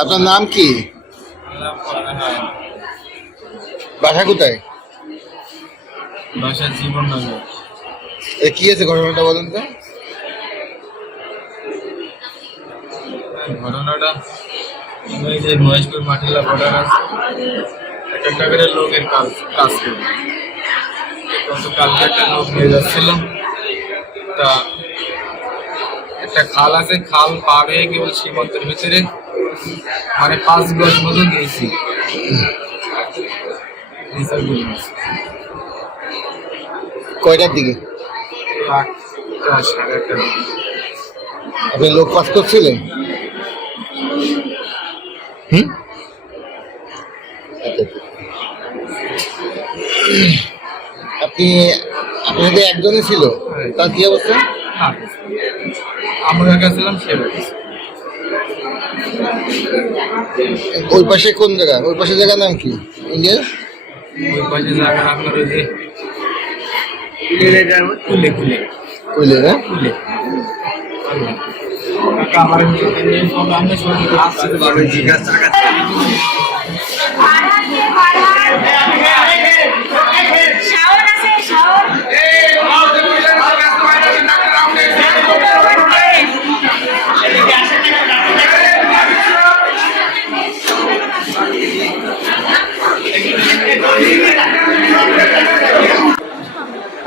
আপনার নাম কি? বাসা কোথায়? বাসার জীবন এ কি আছে ঘটনাটা বলেন তো? ঘটনাটা ওই যে মহেশপুর মাটিলা বর্ডার আছে। একটা একটা লোকের কাজ কাজ করি গতকালকে একটা লোক নিয়ে যাচ্ছিলাম। তা একটা খাল আছে খাল পার হয়ে কেবল সীমান্তের ভিতরে। মানে পাঁচ গজ মতো গিয়েছি কয়টার দিকে। আপনি লোক পাস করছিলেন? হুম। আপনি আপনার সাথে একজনই ছিল? তার কি অবস্থা? আমরা গেছিলাম সে ওই পাশে কোন জায়গা? ওই পাশে জায়গার নাম কি? ইন্ডিয়ার? ওই পাশে জায়গা আপনার ওই যে কুলে কুলে। কুলে কইলে হ্যাঁ? কুলে। আমার আমরা সবাই আসছে জিজ্ঞাসা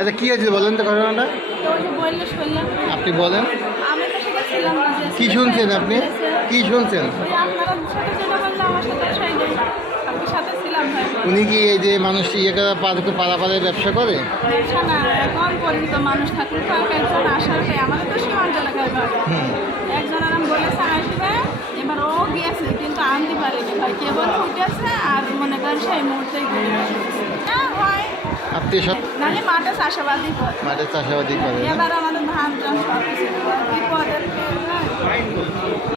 আচ্ছা কি হয়েছে বলেন তো ঘটনাটা? আপনি বলেন। কি শুনছেন আপনি? কি শুনছেন? উনি কি এই যে মানুষ ইয়ে করা পাড়ে পাড়াপাড়ে ব্যবসা করে? এখন পরিচিত মানুষ থাকলে তো আর একজন আসার পরে আমাদের তো সীমান্ত এলাকায় একজন আরাম বলেছে আসবে। এবার ও গিয়েছে কিন্তু আনতে পারেনি। ভাই কেবল উঠেছে আর মনে করেন সেই হয় আপনি সব নাহলে মাঠে চাষাবাদই করে। মাঠে চাষাবাদি করে। এবার আমাদের ধান চাষ করতেছে। বিপদের